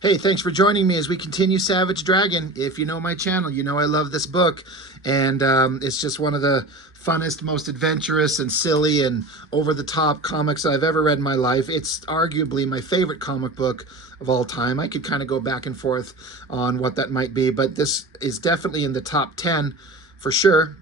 Hey, thanks for joining me as we continue Savage Dragon. If you know my channel, you know I love this book, and it's just one of the funnest, most adventurous and silly and over-the-top comics I've ever read in my life. It's arguably my favorite comic book of all time. I could kind of go back and forth on what that might be, but this is definitely in the top 10 for sure.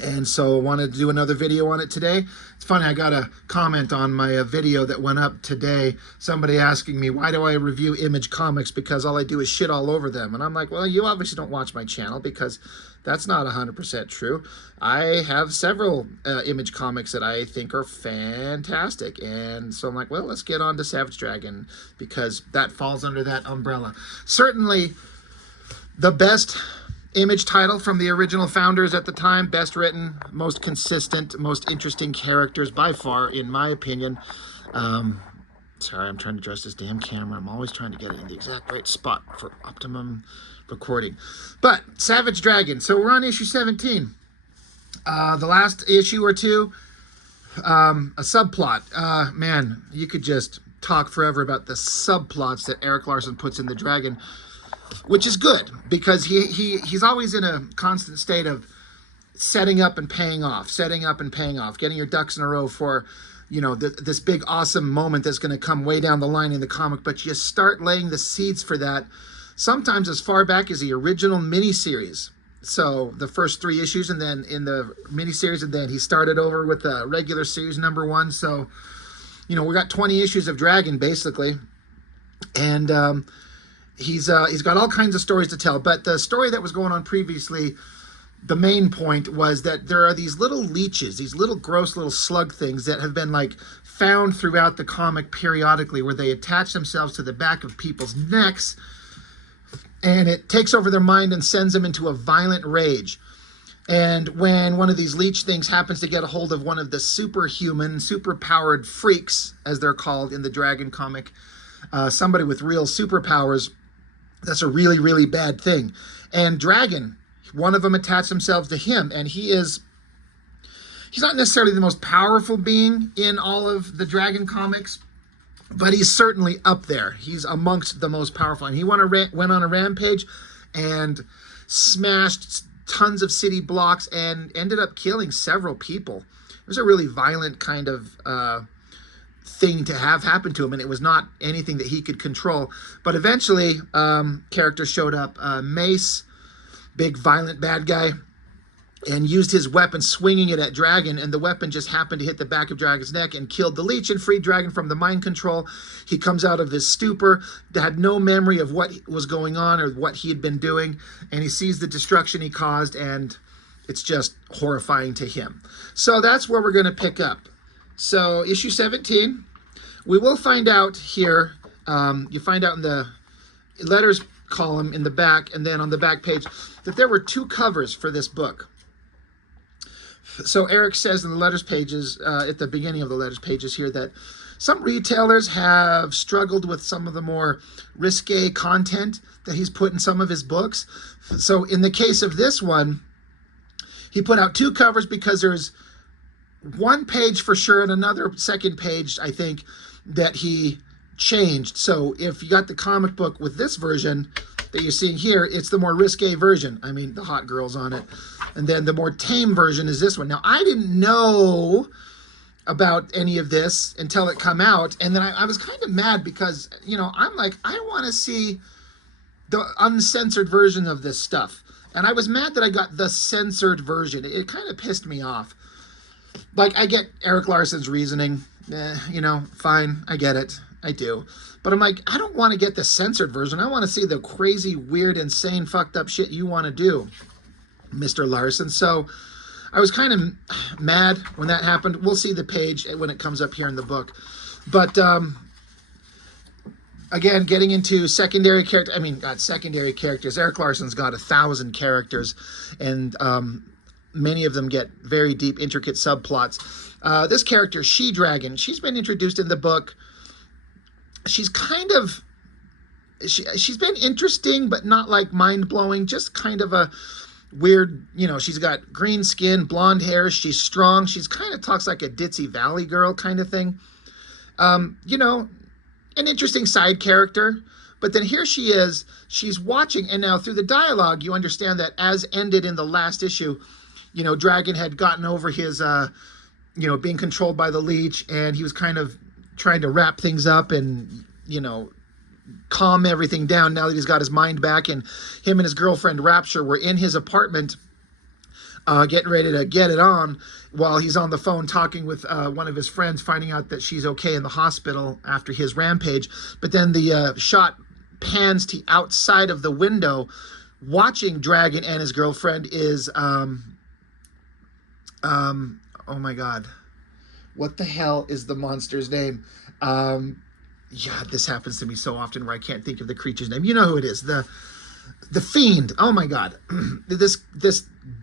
And so I wanted to do another video on it today. It's funny, I got a comment on my video that went up today, somebody asking me, why do I review Image comics? Because all I do is shit all over them. And I'm like, well, you obviously don't watch my channel, because that's not 100% true. I have several Image comics that I think are fantastic. And so I'm like, well, let's get on to Savage Dragon, because that falls under that umbrella. Certainly the best Image title from the original founders at the time, best written, most consistent, most interesting characters by far, in my opinion. Sorry, I'm trying to adjust this damn camera. I'm always trying to get it in the exact right spot for optimum recording. But Savage Dragon, so we're on issue 17. The last issue or two, a subplot. Man, you could just talk forever about the subplots that Eric Larsen puts in the Dragon, which is good, because he's always in a constant state of setting up and paying off, getting your ducks in a row for, you know, this big awesome moment that's going to come way down the line in the comic. But you start laying the seeds for that sometimes as far back as the original miniseries. So the first 3 issues, and then in the miniseries, and then he started over with the regular series #1. So, you know, we got 20 issues of Dragon basically, and he's got all kinds of stories to tell. But the story that was going on previously, the main point was that there are these little leeches, these little gross little slug things that have been like found throughout the comic periodically, where they attach themselves to the back of people's necks, and it takes over their mind and sends them into a violent rage. And when one of these leech things happens to get a hold of one of the superhuman, super-powered freaks, as they're called in the Dragon comic, somebody with real superpowers, that's a really, really bad thing. And Dragon, one of them attached themselves to him, and he's not necessarily the most powerful being in all of the Dragon comics, but he's certainly up there. He's amongst the most powerful. And he went on a rampage and smashed tons of city blocks and ended up killing several people. It was a really violent kind of thing to have happen to him, and it was not anything that he could control. But eventually characters showed up, Mace, big violent bad guy, and used his weapon, swinging it at Dragon, and the weapon just happened to hit the back of Dragon's neck and killed the leech and freed Dragon from the mind control. He comes out of his stupor, had no memory of what was going on or what he had been doing, and he sees the destruction he caused, and it's just horrifying to him. So that's where we're going to pick up. So issue 17, we will find out here, you find out in the letters column in the back, and then on the back page, that there were 2 covers for this book. So Eric says in the letters pages, at the beginning of the letters pages here, that some retailers have struggled with some of the more risque content that he's put in some of his books. So in the case of this one, he put out 2 covers because there's one page for sure and another second page, I think, that he changed. So if you got the comic book with this version that you're seeing here, it's the more risque version. I mean, the hot girls on it. And then the more tame version is this one. Now, I didn't know about any of this until it come out. And then I was kind of mad because, you know, I'm like, I want to see the uncensored version of this stuff. And I was mad that I got the censored version. It kind of pissed me off. Like, I get Eric Larsen's reasoning. You know, fine, I get it. I do. But I'm like, I don't want to get the censored version. I want to see the crazy, weird, insane, fucked up shit you want to do, Mr. Larsen. So I was kind of mad when that happened. We'll see the page when it comes up here in the book. But again, getting into secondary characters. I mean, God, secondary characters. Eric Larsen's got 1,000 characters, and many of them get very deep, intricate subplots. This character, She-Dragon, she's been introduced in the book. She's kind of, she's been interesting, but not like mind-blowing, just kind of a weird, you know, she's got green skin, blonde hair, she's strong, she's kind of talks like a ditzy valley girl kind of thing. You know, an interesting side character. But then here she is, she's watching, and now through the dialogue, you understand that as ended in the last issue, you know, Dragon had gotten over his, you know, being controlled by the leech, and he was kind of trying to wrap things up and, you know, calm everything down now that he's got his mind back. And him and his girlfriend Rapture were in his apartment getting ready to get it on while he's on the phone talking with one of his friends, finding out that she's okay in the hospital after his rampage. But then the shot pans to outside of the window. Watching Dragon and his girlfriend is oh my god, what the hell is the monster's name? Yeah, this happens to me so often where I can't think of the creature's name. You know who it is. The Fiend. Oh my god. This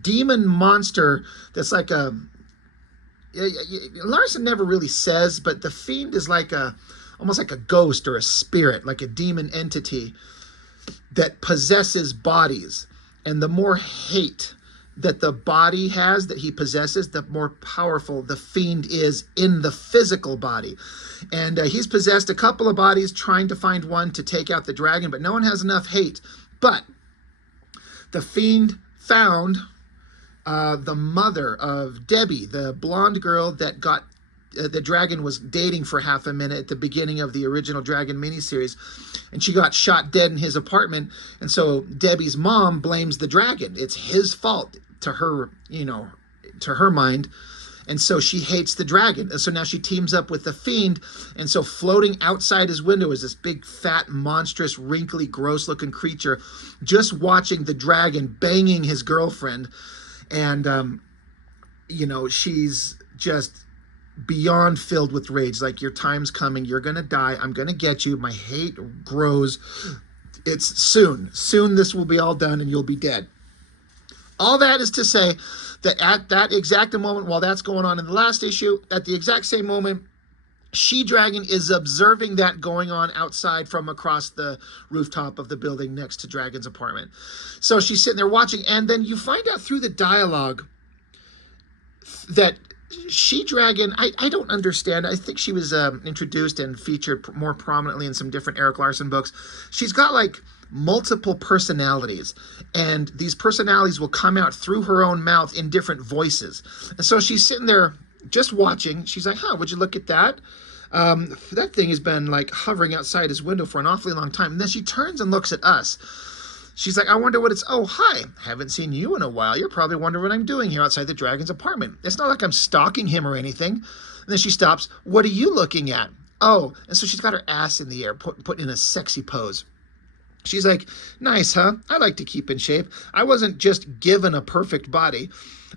demon monster that's like a... Larsen never really says, but the Fiend is like almost like a ghost or a spirit, like a demon entity that possesses bodies. And the more hate that the body has, that he possesses, the more powerful the Fiend is in the physical body. And he's possessed a couple of bodies trying to find one to take out the dragon, but no one has enough hate. But the Fiend found the mother of Debbie, the blonde girl that got the dragon was dating for half a minute at the beginning of the original Dragon miniseries, and she got shot dead in his apartment. And so Debbie's mom blames the dragon. It's his fault to her, you know, to her mind. And so she hates the dragon. And so now she teams up with the Fiend. And so floating outside his window is this big, fat, monstrous, wrinkly, gross-looking creature just watching the dragon banging his girlfriend. And, you know, she's just beyond filled with rage. Like, your time's coming. You're going to die. I'm going to get you. My hate grows. It's soon. Soon this will be all done and you'll be dead. All that is to say that at that exact moment, while that's going on in the last issue, at the exact same moment, She-Dragon is observing that going on outside from across the rooftop of the building next to Dragon's apartment. So she's sitting there watching, and then you find out through the dialogue that She-Dragon, I don't understand. I think she was introduced and featured more prominently in some different Erik Larsen books. She's got like multiple personalities, and these personalities will come out through her own mouth in different voices. And so she's sitting there just watching. She's like, huh, would you look at that? That thing has been like hovering outside his window for an awfully long time. And then she turns and looks at us. She's like, I wonder what it's... Oh, hi. Haven't seen you in a while. You're probably wondering what I'm doing here outside the dragon's apartment. It's not like I'm stalking him or anything. And then she stops. What are you looking at? Oh, and so she's got her ass in the air, put in a sexy pose. She's like, nice, huh? I like to keep in shape. I wasn't just given a perfect body.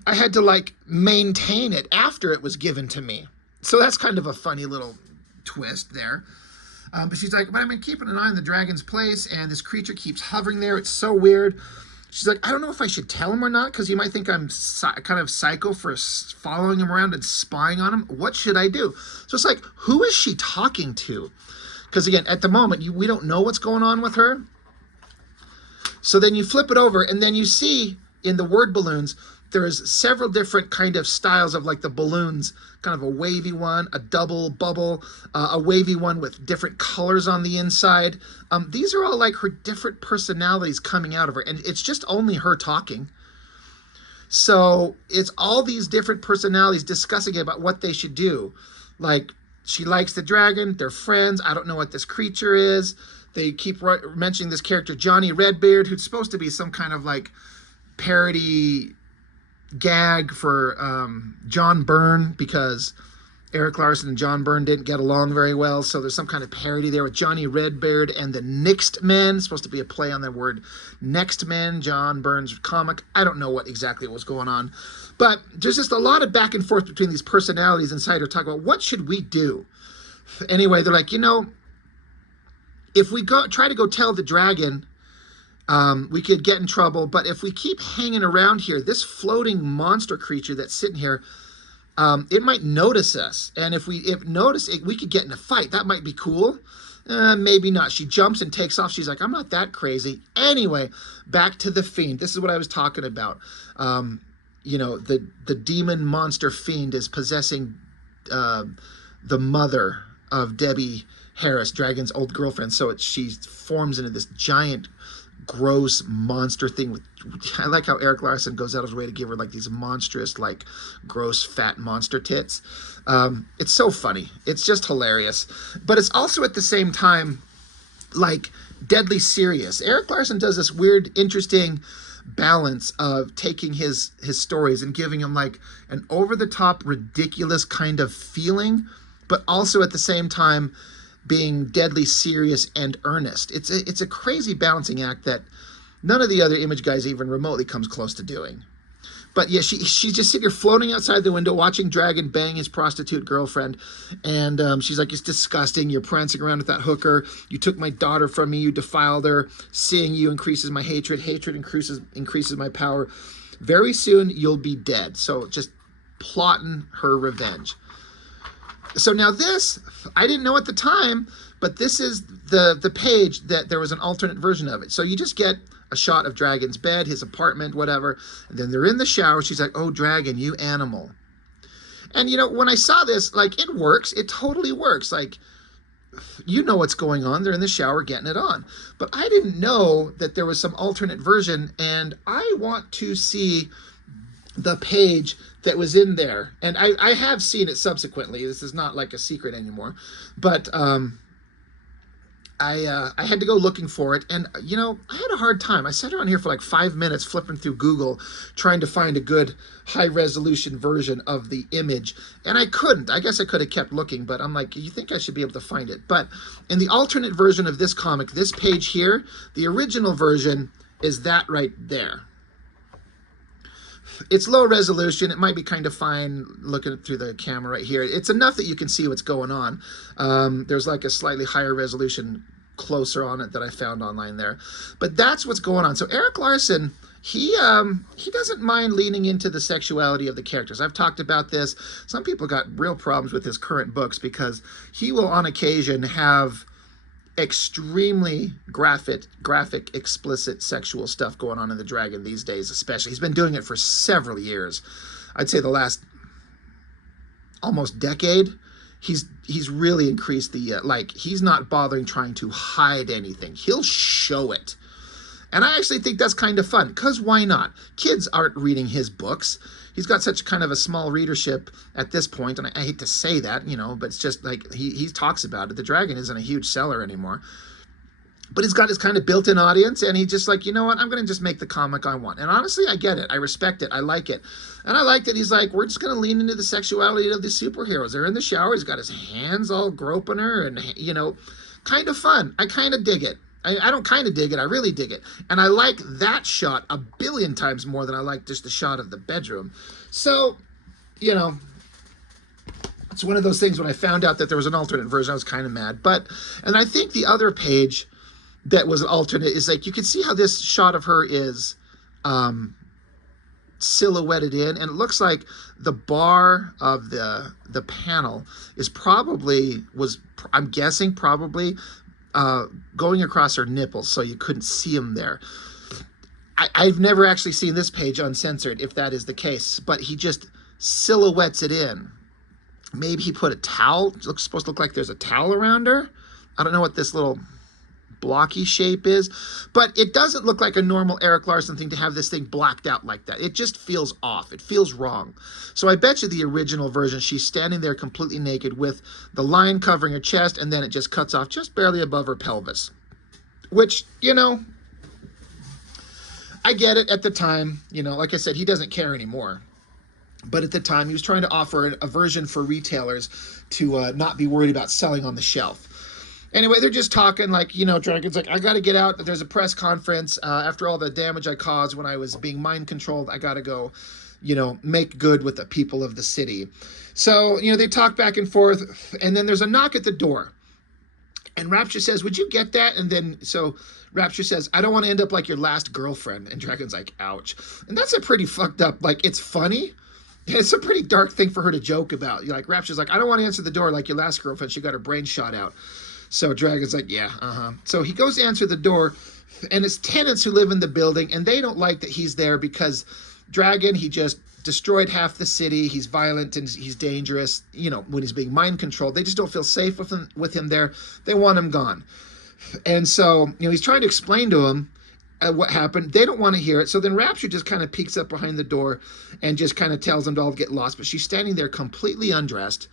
I had to, like, maintain it after it was given to me. So that's kind of a funny little twist there. But she's like, but I've been keeping an eye on the dragon's place, and this creature keeps hovering there. It's so weird. She's like, I don't know if I should tell him or not, because you might think I'm kind of psycho for following him around and spying on him. What should I do? So it's like, who is she talking to? Because, again, at the moment, we don't know what's going on with her. So then you flip it over, and then you see in the word balloons, there's several different kind of styles of like the balloons, kind of a wavy one, a double bubble, a wavy one with different colors on the inside. These are all like her different personalities coming out of her, and it's just only her talking. So it's all these different personalities discussing about what they should do. Like, she likes the dragon, they're friends, I don't know what this creature is. They keep mentioning this character, Johnny Redbeard, who's supposed to be some kind of like parody gag for John Byrne, because Erik Larsen and John Byrne didn't get along very well. So there's some kind of parody there with Johnny Redbeard and the Next Men. It's supposed to be a play on the word Next Men, John Byrne's comic. I don't know what exactly was going on. But there's just a lot of back and forth between these personalities inside her talking about what should we do. Anyway, they're like, you know, if we try to go tell the dragon, we could get in trouble. But if we keep hanging around here, this floating monster creature that's sitting here, it might notice us. And if notice it, we could get in a fight. That might be cool. Maybe not. She jumps and takes off. She's like, I'm not that crazy. Anyway, back to the Fiend. This is what I was talking about. You know, the demon monster Fiend is possessing the mother of Debbie Harris, Dragon's old girlfriend. So she forms into this giant, gross monster thing. I like how Eric Larsen goes out of his way to give her like these monstrous, like gross, fat monster tits. It's so funny. It's just hilarious. But it's also at the same time like deadly serious. Eric Larsen does this weird, interesting balance of taking his stories and giving them like an over-the-top, ridiculous kind of feeling, but also at the same time being deadly serious and earnest. It's a crazy balancing act that none of the other Image guys even remotely comes close to doing. But yeah, she's just sitting here floating outside the window watching Dragon bang his prostitute girlfriend. And she's like, it's disgusting. You're prancing around with that hooker. You took my daughter from me. You defiled her. Seeing you increases my hatred. Hatred increases my power. Very soon, you'll be dead. So just plotting her revenge. So now this, I didn't know at the time, but this is the page that there was an alternate version of it. So you just get a shot of Dragon's bed, his apartment, whatever. And then they're in the shower. She's like, oh, Dragon, you animal. And, you know, when I saw this, like, it works. It totally works. Like, you know what's going on. They're in the shower getting it on. But I didn't know that there was some alternate version. And I want to see the page that was in there. And I have seen it subsequently. This is not like a secret anymore. But I had to go looking for it, and you know, I had a hard time. I sat around here for like 5 minutes flipping through Google trying to find a good high-resolution version of the image, and I couldn't. I guess I could have kept looking, but I'm like, you think I should be able to find it. But in the alternate version of this comic, this page here, the original version is that right there. It's low resolution. It might be kind of fine looking through the camera right here. It's enough that you can see what's going on. There's like a slightly higher resolution closer on it that I found online there. But that's what's going on. So Eric Larsen, he doesn't mind leaning into the sexuality of the characters. I've talked about this. Some people got real problems with his current books because he will on occasion have extremely graphic, explicit sexual stuff going on in the Dragon these days, especially. He's been doing it for several years. I'd say the last almost decade. He's really increased the, like, he's not bothering trying to hide anything. He'll show it. And I actually think that's kind of fun, because why not? Kids aren't reading his books. He's got such kind of a small readership at this point, and I hate to say that, you know, but it's just like he talks about it. The Dragon isn't a huge seller anymore. But he's got his kind of built-in audience, and he's just like, you know what, I'm going to just make the comic I want. And honestly, I get it. I respect it. I like it. And I like that he's like, we're just going to lean into the sexuality of the superheroes. They're in the shower. He's got his hands all groping her, and, you know, kind of fun. I kind of dig it. I don't kind of dig it. I really dig it. And I like that shot a billion times more than I like just the shot of the bedroom. So, you know, it's one of those things when I found out that there was an alternate version, I was kind of mad. And I think the other page that was an alternate is like, you can see how this shot of her is silhouetted in, and it looks like the bar of the panel is probably, I'm guessing probably going across her nipples, so you couldn't see them there. I've never actually seen this page uncensored, if that is the case, but he just silhouettes it in. Maybe he put a towel, it's supposed to look like there's a towel around her. I don't know what this little blocky shape is, but it doesn't look like a normal Eric Larsen thing to have this thing blacked out like that. It just feels off. It feels wrong. So I bet you the original version, she's standing there completely naked with the line covering her chest, and then it just cuts off just barely above her pelvis, which, you know, I get it at the time. You know, like I said, he doesn't care anymore. But at the time, he was trying to offer a version for retailers to not be worried about selling on the shelf. Anyway, they're just talking like, you know, Dragon's like, I got to get out. There's a press conference. After all the damage I caused when I was being mind controlled, I got to go, you know, make good with the people of the city. So, you know, they talk back and forth, and then there's a knock at the door. And Rapture says, would you get that? And then, so Rapture says, I don't want to end up like your last girlfriend. And Dragon's like, ouch. And that's a pretty fucked up, like, it's funny. It's a pretty dark thing for her to joke about. Like, Rapture's like, I don't want to answer the door like your last girlfriend. She got her brain shot out. So Dragon's like, yeah, So he goes to answer the door, and it's tenants who live in the building, and they don't like that he's there because Dragon, he just destroyed half the city. He's violent and he's dangerous. You know, when he's being mind controlled, they just don't feel safe with him there. They want him gone. And so, you know, he's trying to explain to him what happened. They don't want to hear it. So then Rapture just kind of peeks up behind the door and just kind of tells them to all get lost. But she's standing there completely undressed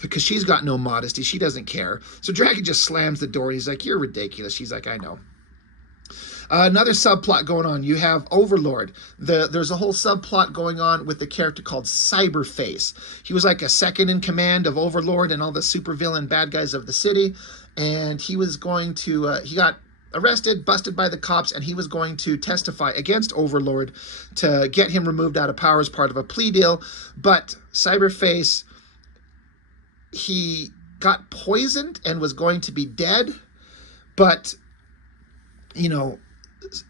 because she's got no modesty. She doesn't care. So Dragon just slams the door. He's like, "You're ridiculous." She's like, "I know." Another subplot going on. You have Overlord. There's a whole subplot going on with the character called Cyberface. He was like a second in command of Overlord and all the supervillain bad guys of the city. And he was going to, he got arrested, busted by the cops, and he was going to testify against Overlord to get him removed out of power as part of a plea deal. But Cyberface, he got poisoned and was going to be dead. But, you know,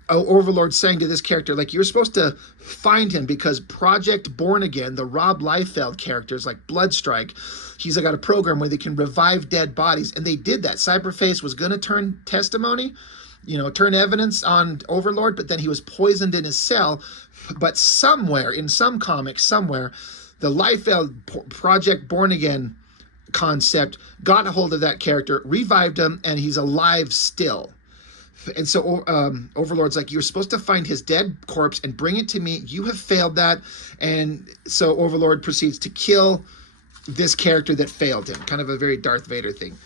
Overlord saying to this character, like, you're supposed to find him because Project Born Again, the Rob Liefeld characters like Bloodstrike, he's got a program where they can revive dead bodies, and they did that. Cyberface was going to turn testimony, you know, turn evidence on Overlord, but then he was poisoned in his cell. But somewhere, in some comics, somewhere, the Liefeld Project Born Again concept got a hold of that character, revived him, and he's alive still. And so Overlord's like, you're supposed to find his dead corpse and bring it to me. You have failed that. And so Overlord proceeds to kill this character that failed him. Kind of a very Darth Vader thing.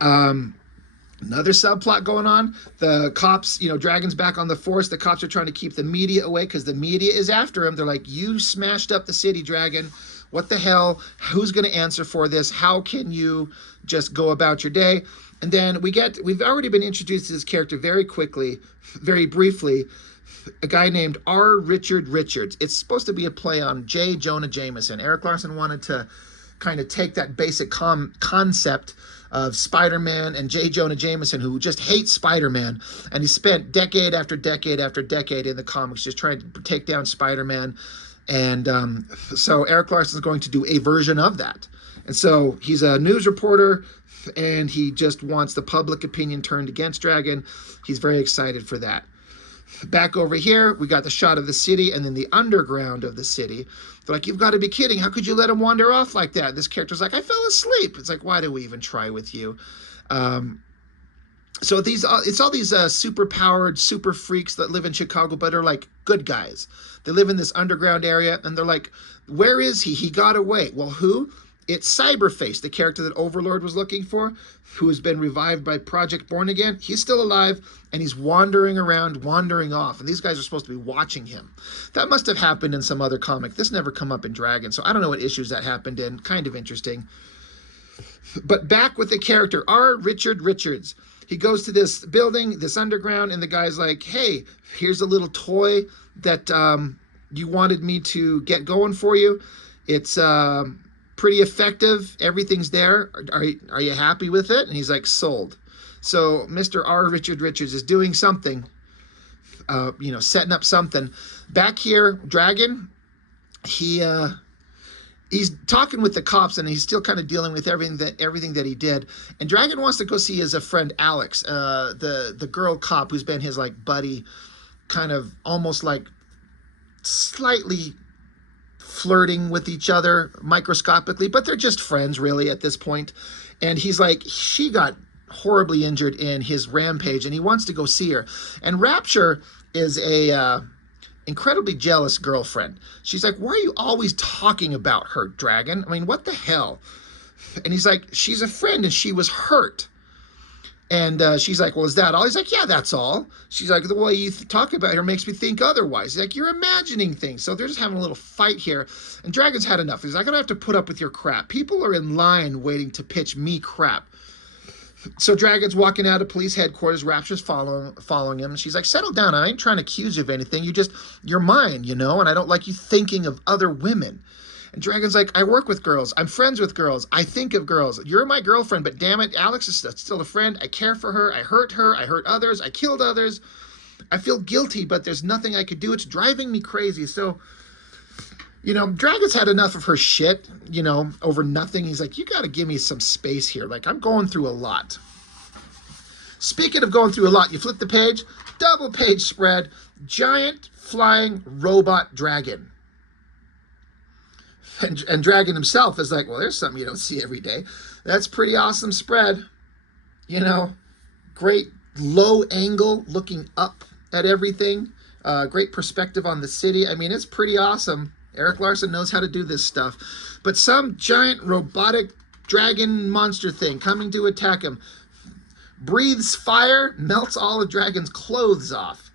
Another subplot going on. The cops, you know, Dragon's back on the force. The cops are trying to keep the media away because the media is after him. They're like, you smashed up the city, Dragon. What the hell? Who's going to answer for this? How can you just go about your day? And then we've already been introduced to this character very quickly, very briefly, a guy named R. Richard Richards. It's supposed to be a play on J. Jonah Jameson. Eric Larsen wanted to kind of take that basic concept of Spider-Man and J. Jonah Jameson, who just hates Spider-Man, and he spent decade after decade after decade in the comics just trying to take down Spider-Man. And so Eric Larsen is going to do a version of that. And so he's a news reporter, and he just wants the public opinion turned against Dragon. He's very excited for that. Back over here, we got the shot of the city and then the underground of the city. They're like, you've got to be kidding. How could you let him wander off like that? This character's like, I fell asleep. It's like, why do we even try with you? So it's all these super powered, super freaks that live in Chicago, but are like good guys. They live in this underground area, and they're like, where is he? He got away. Well, who? It's Cyberface, the character that Overlord was looking for, who has been revived by Project Born Again. He's still alive, and he's wandering around, wandering off, and these guys are supposed to be watching him. That must have happened in some other comic. This never come up in Dragon, so I don't know what issues that happened in. Kind of interesting. But back with the character, R. Richard Richards. He goes to this building, this underground, and the guy's like, hey, here's a little toy that you wanted me to get going for you. It's pretty effective. Everything's there. Are you happy with it? And he's like, sold. So Mr. R. Richard Richards is doing something, you know, setting up something. Back here, Dragon, he's talking with the cops, and he's still kind of dealing with everything that he did. And Dragon wants to go see his friend Alex, the girl cop who's been his like buddy, kind of almost like slightly flirting with each other microscopically, but they're just friends really at this point. And he's like, she got horribly injured in his rampage, and he wants to go see her. And Rapture is a incredibly jealous girlfriend. She's like, why are you always talking about her, Dragon? I mean, what the hell? And he's like, she's a friend and she was hurt. And she's like, well, is that all? He's like, yeah, that's all. She's like, the way you talk about her makes me think otherwise. He's like, you're imagining things. So they're just having a little fight here. And Dragon's had enough. He's like, I don't have to put up with your crap. People are in line waiting to pitch me crap. So Dragon's walking out of police headquarters. Rapture's following him. And she's like, settle down. I ain't trying to accuse you of anything. You're mine, you know, and I don't like you thinking of other women. And Dragon's like, I work with girls. I'm friends with girls. I think of girls. You're my girlfriend, but damn it, Alex is still a friend. I care for her. I hurt her. I hurt others. I killed others. I feel guilty, but there's nothing I could do. It's driving me crazy. So, you know, Dragon's had enough of her shit, you know, over nothing. He's like, you got to give me some space here. Like, I'm going through a lot. Speaking of going through a lot, you flip the page, double page spread, giant flying robot dragon. And Dragon himself is like, well, there's something you don't see every day. That's pretty awesome spread. You know, great low angle looking up at everything. Great perspective on the city. I mean, it's pretty awesome. Erik Larsen knows how to do this stuff. But some giant robotic dragon monster thing coming to attack him breathes fire, melts all of Dragon's clothes off.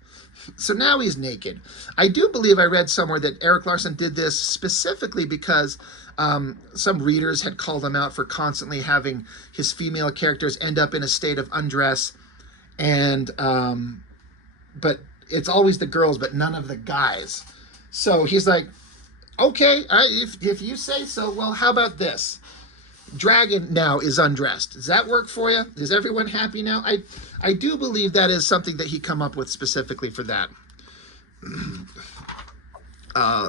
So now he's naked. I do believe I read somewhere that Erik Larsen did this specifically because some readers had called him out for constantly having his female characters end up in a state of undress. And, but it's always the girls, but none of the guys. So he's like, okay, if you say so, well, how about this? Dragon now is undressed. Does that work for you? Is everyone happy now? I do believe that is something that he come up with specifically for that.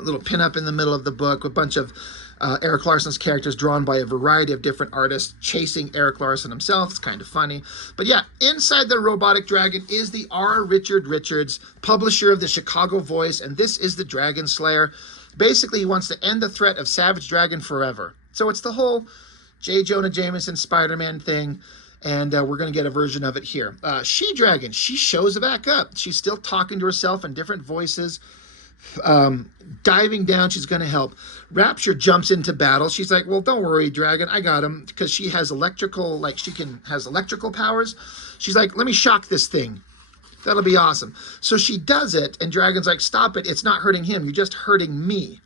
Little pinup in the middle of the book, a bunch of Erik Larsen's characters drawn by a variety of different artists chasing Erik Larsen himself. It's kind of funny. But yeah, inside the robotic dragon is the R. Richard Richards, publisher of the Chicago Voice, and this is the Dragon Slayer. Basically, he wants to end the threat of Savage Dragon forever. So it's the whole J. Jonah Jameson Spider-Man thing, and we're going to get a version of it here. She-Dragon, she shows back up. She's still talking to herself in different voices. Diving down, she's going to help. Rapture jumps into battle. She's like, well, don't worry, Dragon, I got him, because she has electrical, like has electrical powers. She's like, let me shock this thing. That'll be awesome. So she does it, and Dragon's like, stop it, it's not hurting him, you're just hurting me.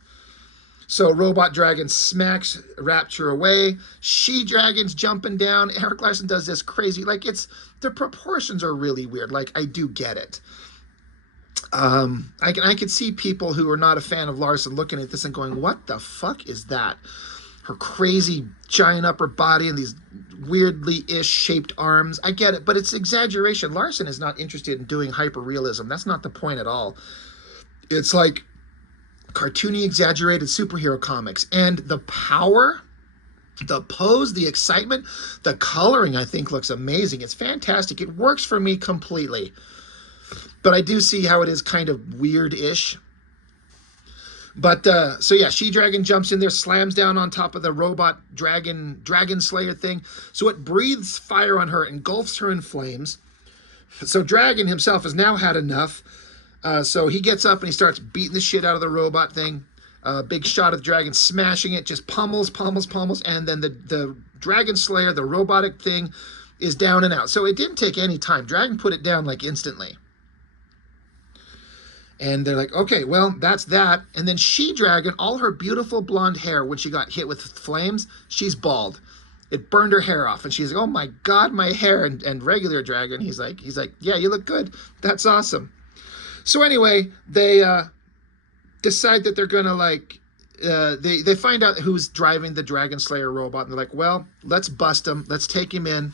So Robot Dragon smacks Rapture away. She-Dragon's jumping down. Erik Larsen does this crazy, like the proportions are really weird. Like, I do get it. I could see people who are not a fan of Larsen looking at this and going, what the fuck is that? Her crazy giant upper body and these weirdly-ish shaped arms. I get it, but it's exaggeration. Larsen is not interested in doing hyper-realism. That's not the point at all. It's like cartoony, exaggerated superhero comics. And the power, the pose, the excitement, the coloring, I think, looks amazing. It's fantastic. It works for me completely. But I do see how it is kind of weird-ish. But, so yeah, She-Dragon jumps in there, slams down on top of the robot dragon slayer thing. So it breathes fire on her, engulfs her in flames. So Dragon himself has now had enough. So he gets up and he starts beating the shit out of the robot thing. Big shot of the dragon, smashing it, just pummels. And then the Dragon Slayer, the robotic thing, is down and out. So it didn't take any time. Dragon put it down like instantly. And they're like, okay, well, that's that. And then She-Dragon, all her beautiful blonde hair, when she got hit with flames, she's bald. It burned her hair off. And she's like, oh my God, my hair. And regular Dragon, he's like, yeah, you look good. That's awesome. So anyway, they decide that they're going to, like, they find out who's driving the Dragon Slayer robot. And they're like, well, let's bust him. Let's take him in.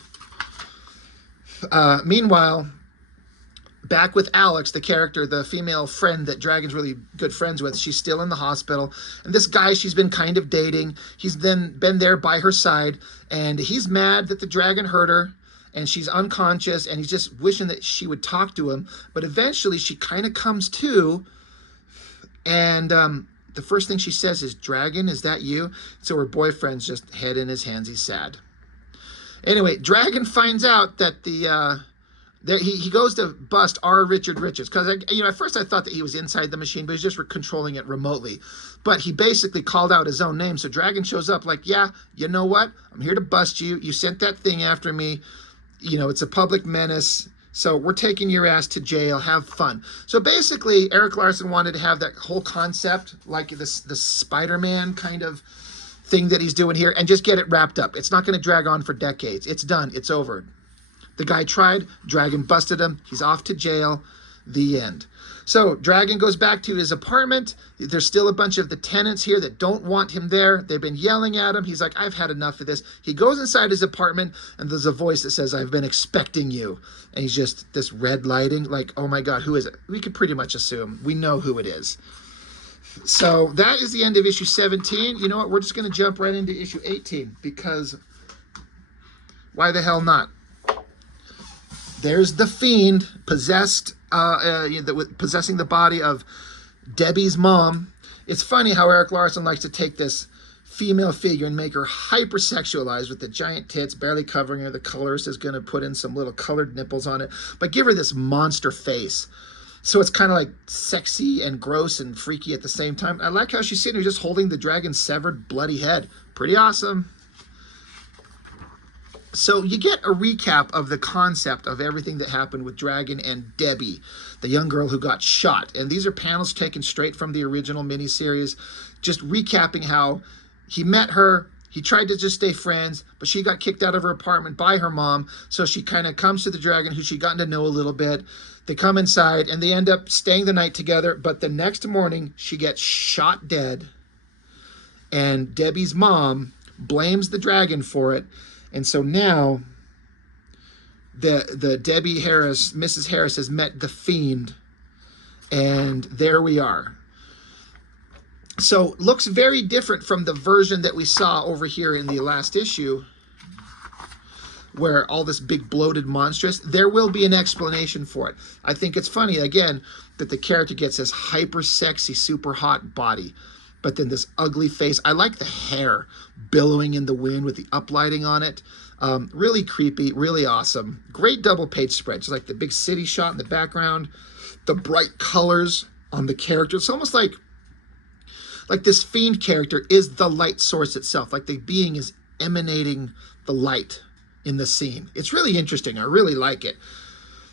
Meanwhile, back with Alex, the character, the female friend that Dragon's really good friends with, she's still in the hospital. And this guy she's been kind of dating, he's then been there by her side. And he's mad that the dragon hurt her. And she's unconscious, and he's just wishing that she would talk to him. But eventually, she kind of comes to, and the first thing she says is, Dragon, is that you? So her boyfriend's just head in his hands. He's sad. Anyway, Dragon finds out that he goes to bust R. Richard Richards. Because, at first I thought that he was inside the machine, but he's just controlling it remotely. But he basically called out his own name. So Dragon shows up like, yeah, you know what? I'm here to bust you. You sent that thing after me. It's a public menace, so we're taking your ass to jail. Have fun. So basically, Erik Larsen wanted to have that whole concept, like the Spider-Man kind of thing that he's doing here, and just get it wrapped up. It's not going to drag on for decades. It's done. It's over. The guy tried. Dragon busted him. He's off to jail. The end. So Dragon goes back to his apartment. There's still a bunch of the tenants here that don't want him there. They've been yelling at him. He's like, I've had enough of this. He goes inside his apartment, and there's a voice that says, I've been expecting you. And he's just this red lighting, like, oh my God, who is it? We could pretty much assume. We know who it is. So that is the end of issue 17. You know what? We're just going to jump right into issue 18, because why the hell not? There's the Fiend possessing the body of Debbie's mom. It's funny how Erik Larsen likes to take this female figure and make her hypersexualized with the giant tits barely covering her. The colorist is going to put in some little colored nipples on it, but give her this monster face. So it's kind of like sexy and gross and freaky at the same time. I like how she's sitting there just holding the dragon's severed bloody head. Pretty awesome. So you get a recap of the concept of everything that happened with Dragon and Debbie, the young girl who got shot. And these are panels taken straight from the original miniseries, just recapping how he met her, he tried to just stay friends, but she got kicked out of her apartment by her mom, so she kind of comes to the dragon, who she gotten to know a little bit. They come inside, and they end up staying the night together, but the next morning, she gets shot dead, and Debbie's mom blames the dragon for it, and so now the Debbie Harris, Mrs. Harris, has met the Fiend, and there we are. So looks very different from the version that we saw over here in the last issue, where all this big bloated monstrous. There will be an explanation for it. I think it's funny, again, that the character gets this hyper sexy, super hot body, but then this ugly face. I like the hair billowing in the wind with the uplighting on it. Really creepy, really awesome. Great double page spread. Just like the big city shot in the background, the bright colors on the character. It's almost like this Fiend character is the light source itself. Like the being is emanating the light in the scene. It's really interesting. I really like it.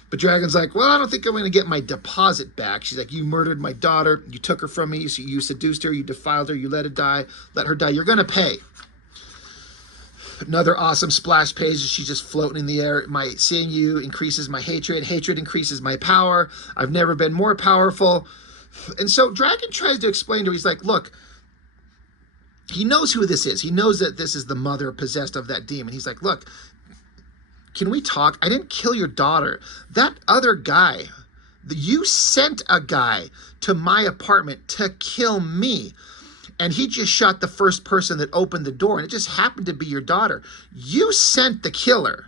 But Dragon's like, well, I don't think I'm going to get my deposit back. She's like, you murdered my daughter. You took her from me. So you seduced her. You defiled her. You let her die. You're going to pay. Another awesome splash page. She's just floating in the air. Seeing you increases my hatred. Hatred increases my power. I've never been more powerful. And so Dragon tries to explain to her, he's like, look, he knows who this is. He knows that this is the mother possessed of that demon. He's like, look, can we talk? I didn't kill your daughter. That other guy, you sent a guy to my apartment to kill me. And he just shot the first person that opened the door. And it just happened to be your daughter. You sent the killer.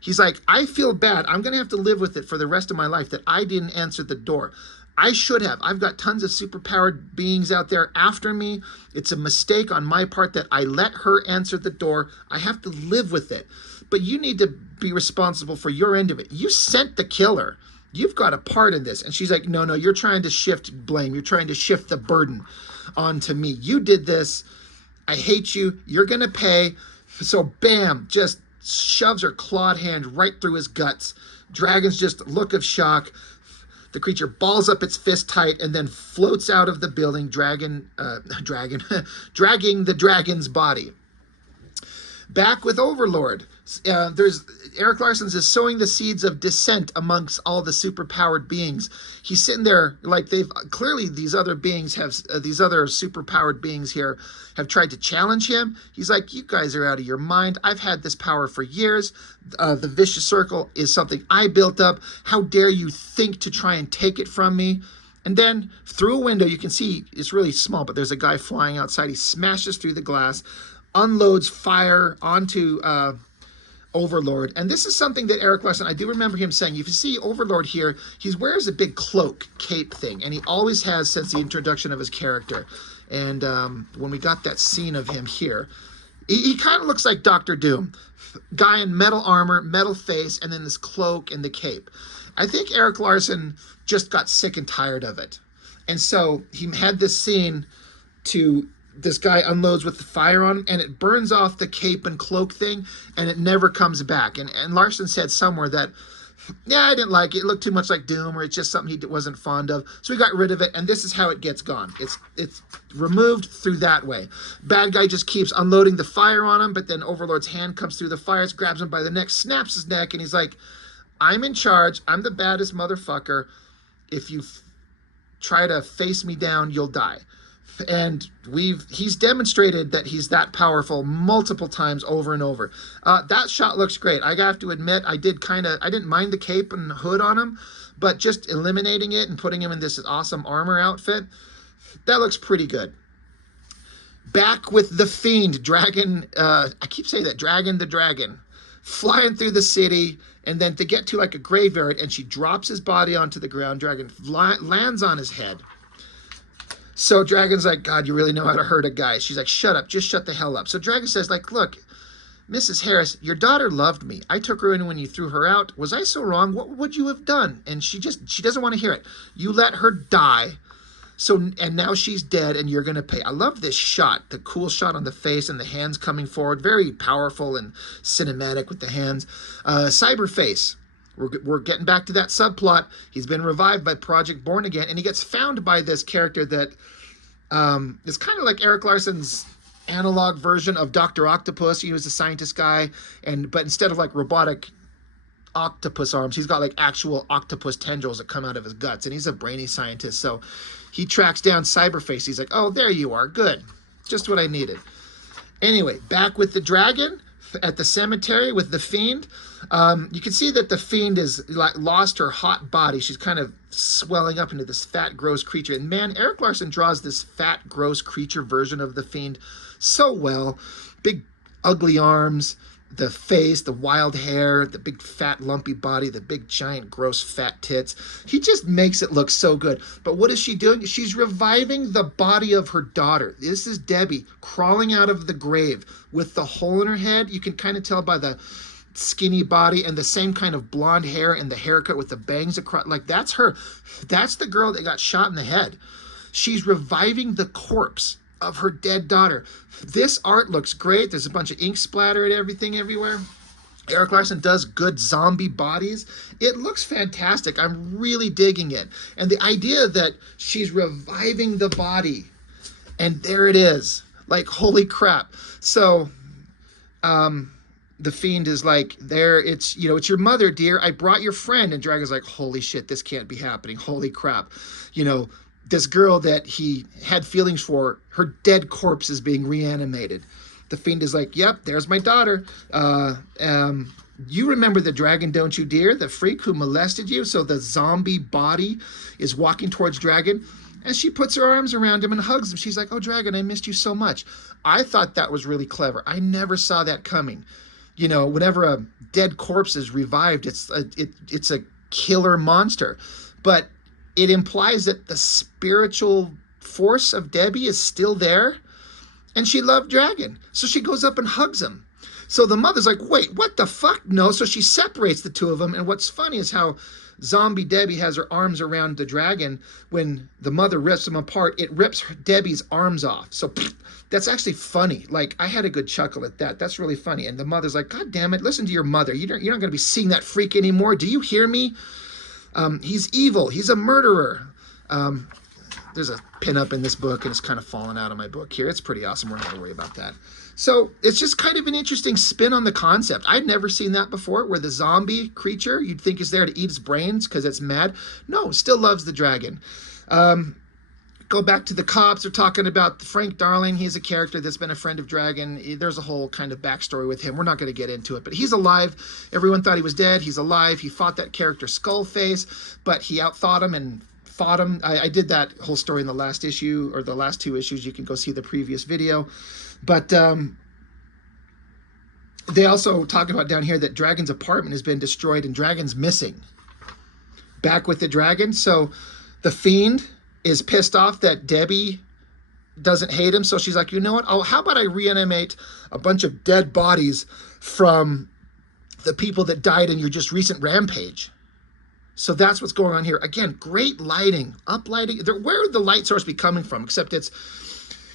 He's like, I feel bad. I'm going to have to live with it for the rest of my life that I didn't answer the door. I should have. I've got tons of superpowered beings out there after me. It's a mistake on my part that I let her answer the door. I have to live with it. But you need to be responsible for your end of it. You sent the killer. You've got a part in this. And she's like, no, you're trying to shift blame. You're trying to shift the burden onto me. You did this. I hate you. You're going to pay. So bam, just shoves her clawed hand right through his guts. Dragon's just look of shock. The creature balls up its fist tight and then floats out of the building, dragging the dragon's body. Back with Overlord. Eric Larsen's is sowing the seeds of dissent amongst all the superpowered beings. He's sitting there like clearly these other beings have, these other superpowered beings here have tried to challenge him. He's like, you guys are out of your mind. I've had this power for years. The vicious circle is something I built up. How dare you think to try and take it from me? And then through a window, you can see it's really small, but there's a guy flying outside. He smashes through the glass, unloads fire onto Overlord. And this is something that Eric Larsen, I do remember him saying, if you see Overlord here, he wears a big cloak, cape thing, and he always has since the introduction of his character. And when we got that scene of him here, he kind of looks like Dr. Doom. Guy in metal armor, metal face, and then this cloak and the cape. I think Eric Larsen just got sick and tired of it. And so he had this scene to... this guy unloads with the fire on, and it burns off the cape and cloak thing, and it never comes back. And Larsen said somewhere that, yeah, I didn't like it. It looked too much like Doom, or it's just something he wasn't fond of. So he got rid of it, and this is how it gets gone. It's removed through that way. Bad guy just keeps unloading the fire on him, but then Overlord's hand comes through the fires, grabs him by the neck, snaps his neck, and he's like, I'm in charge. I'm the baddest motherfucker. If you try to face me down, you'll die. And he's demonstrated that he's that powerful multiple times over and over. That shot looks great. I have to admit, I didn't mind the cape and hood on him, but just eliminating it and putting him in this awesome armor outfit, that looks pretty good. Back with the Fiend, Dragon, I keep saying that, Dragon the Dragon, flying through the city, and then to get to like a graveyard, and she drops his body onto the ground. Dragon lands on his head. So Dragon's like, God, you really know how to hurt a guy. She's like, shut up, just shut the hell up. So Dragon says, like, look, Mrs. Harris, your daughter loved me. I took her in when you threw her out. Was I so wrong? What would you have done? And she doesn't want to hear it. You let her die. So, and now she's dead and you're going to pay. I love this shot, the cool shot on the face and the hands coming forward. Very powerful and cinematic with the hands. Cyberface. We're getting back to that subplot. He's been revived by Project Born Again, and he gets found by this character that is kind of like Eric Larsen's analog version of Dr. Octopus. He was a scientist guy, but instead of like robotic octopus arms, he's got like actual octopus tendrils that come out of his guts, and he's a brainy scientist. So he tracks down Cyberface. He's like, oh, there you are. Good. Just what I needed. Anyway, back with the dragon at the cemetery with the Fiend. You can see that the Fiend has lost her hot body. She's kind of swelling up into this fat, gross creature. And man, Eric Larsen draws this fat, gross creature version of the Fiend so well. Big, ugly arms, the face, the wild hair, the big, fat, lumpy body, the big, giant, gross, fat tits. He just makes it look so good. But what is she doing? She's reviving the body of her daughter. This is Debbie crawling out of the grave with the hole in her head. You can kind of tell by the skinny body and the same kind of blonde hair and the haircut with the bangs across. Like, that's her. That's the girl that got shot in the head. She's reviving the corpse of her dead daughter. This art looks great. There's a bunch of ink splatter and everything everywhere. Eric Larsen does good zombie bodies. It looks fantastic. I'm really digging it. And the idea that she's reviving the body, and there it is. Like, holy crap. So, the Fiend is like, there, it's your mother, dear. I brought your friend. And Dragon's like, holy shit, this can't be happening. Holy crap. This girl that he had feelings for, her dead corpse is being reanimated. The Fiend is like, yep, there's my daughter. You remember the dragon, don't you, dear? The freak who molested you? So the zombie body is walking towards Dragon, and she puts her arms around him and hugs him. She's like, oh, Dragon, I missed you so much. I thought that was really clever. I never saw that coming. Whenever a dead corpse is revived, it's a killer monster. But it implies that the spiritual force of Debbie is still there, and she loved Dragon. So she goes up and hugs him. So the mother's like, wait, what the fuck? No. So she separates the two of them. And what's funny is how zombie Debbie has her arms around the dragon. When the mother rips them apart, it rips Debbie's arms off. So that's actually funny. Like, I had a good chuckle at that. That's really funny. And the mother's like, God damn it, listen to your mother. You're not going to be seeing that freak anymore. Do you hear me? He's evil. He's a murderer. There's a pinup in this book, and it's kind of fallen out of my book here. It's pretty awesome. We're not going to worry about that. So it's just kind of an interesting spin on the concept. I'd never seen that before, where the zombie creature you'd think is there to eat its brains because it's mad. No, still loves the dragon. Go back to the cops. They're talking about Frank Darling. He's a character that's been a friend of Dragon. There's a whole kind of backstory with him. We're not going to get into it, but he's alive. Everyone thought he was dead. He's alive. He fought that character Skullface, but he outthought him and fought him. I did that whole story in the last issue, or the last two issues. You can go see the previous video. But they also talk about down here that Dragon's apartment has been destroyed and Dragon's missing. Back with the dragon. So the Fiend is pissed off that Debbie doesn't hate him. So she's like, you know what? Oh, how about I reanimate a bunch of dead bodies from the people that died in your just recent rampage. So that's what's going on here. Again, great lighting, uplighting. Where would the light source be coming from? Except it's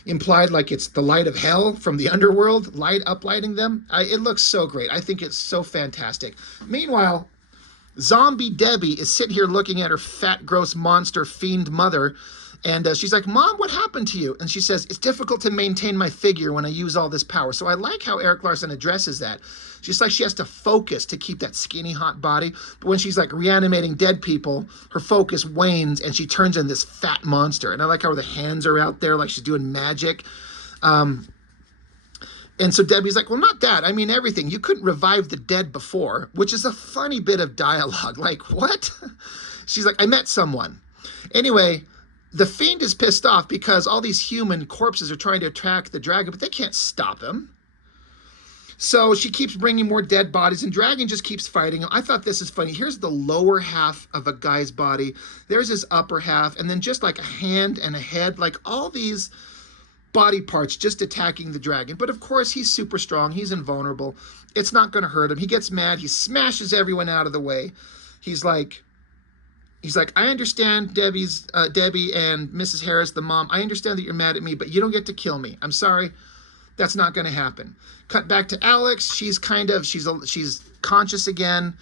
implied like it's the light of hell from the underworld, uplighting them. It looks so great. I think it's so fantastic. Meanwhile, zombie Debbie is sitting here looking at her fat, gross monster fiend mother, and she's like, Mom, what happened to you? And she says, it's difficult to maintain my figure when I use all this power. So I like how Eric Larsen addresses that. She's like, she has to focus to keep that skinny, hot body. But when she's like reanimating dead people, her focus wanes and she turns into this fat monster. And I like how the hands are out there like she's doing magic. And so Debbie's like, well, not that. I mean, everything. You couldn't revive the dead before, which is a funny bit of dialogue. Like, what? She's like, I met someone. Anyway, the Fiend is pissed off because all these human corpses are trying to attack the dragon, but they can't stop him. So she keeps bringing more dead bodies, and Dragon just keeps fighting him. I thought this is funny. Here's the lower half of a guy's body. There's his upper half, and then just like a hand and a head, like all these body parts just attacking the dragon. But of course, he's super strong. He's invulnerable. It's not going to hurt him. He gets mad. He smashes everyone out of the way. He's like, I understand, Debbie and Mrs. Harris, the mom. I understand that you're mad at me, but you don't get to kill me. I'm sorry. That's not going to happen. Cut back to Alex. She's conscious again,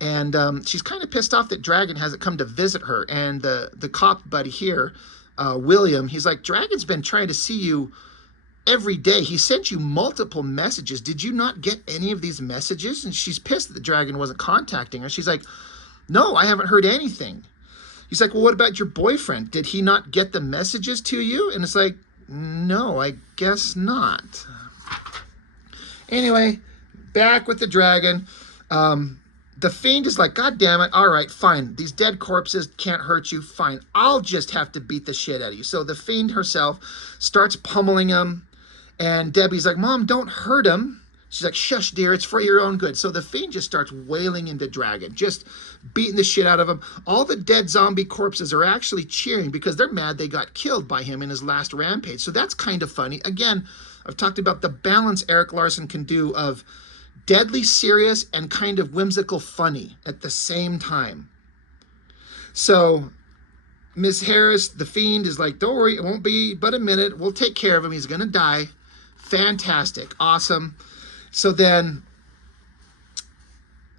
and she's kind of pissed off that Dragon hasn't come to visit her. And the cop buddy here, William, he's like, Dragon's been trying to see you every day. He sent you multiple messages. Did you not get any of these messages? And she's pissed that the Dragon wasn't contacting her. She's like, no, I haven't heard anything. He's like, well, what about your boyfriend? Did he not get the messages to you? And it's like, no, I guess not. Anyway, back with the Dragon. The Fiend is like, God damn it. All right, fine. These dead corpses can't hurt you. Fine. I'll just have to beat the shit out of you. So the Fiend herself starts pummeling him. And Debbie's like, Mom, don't hurt him. She's like, shush, dear. It's for your own good. So the Fiend just starts wailing into Dragon, just beating the shit out of him. All the dead zombie corpses are actually cheering because they're mad they got killed by him in his last rampage. So that's kind of funny. Again, I've talked about the balance Erik Larsen can do of deadly serious and kind of whimsical funny at the same time. So Miss Harris, the Fiend, is like, don't worry, it won't be but a minute. We'll take care of him. He's going to die. Fantastic. Awesome. So then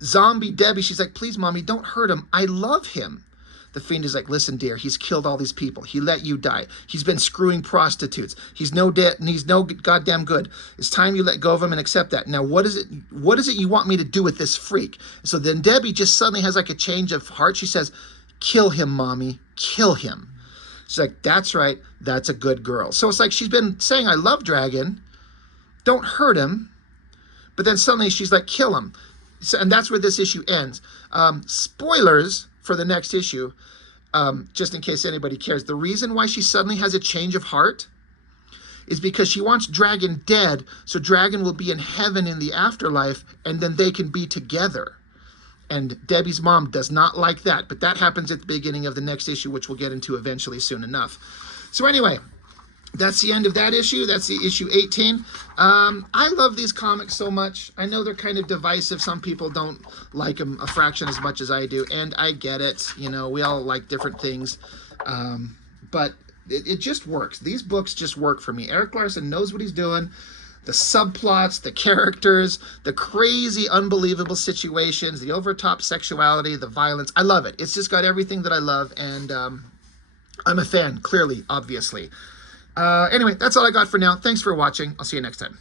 zombie Debbie, she's like, please, Mommy, don't hurt him. I love him. The Fiend is like, listen, dear, he's killed all these people. He let you die. He's been screwing prostitutes. He's no goddamn good. It's time you let go of him and accept that. Now, what is it you want me to do with this freak? So then Debbie just suddenly has like a change of heart. She says, kill him, Mommy, kill him. She's like, that's right. That's a good girl. So it's like she's been saying, I love Dragon. Don't hurt him. But then suddenly she's like, kill him. So, and that's where this issue ends. Spoilers for the next issue, just in case anybody cares. The reason why she suddenly has a change of heart is because she wants Dragon dead, so Dragon will be in heaven in the afterlife, and then they can be together. And Debbie's mom does not like that, but that happens at the beginning of the next issue, which we'll get into eventually soon enough. So anyway, that's the end of that issue. That's the issue 18. I love these comics so much. I know they're kind of divisive. Some people don't like them a fraction as much as I do, and I get it. You know, we all like different things, but it just works. These books just work for me. Erik Larsen knows what he's doing. The subplots, the characters, the crazy, unbelievable situations, the overtop sexuality, the violence. I love it. It's just got everything that I love, and I'm a fan, clearly, obviously. Anyway, that's all I got for now. Thanks for watching. I'll see you next time.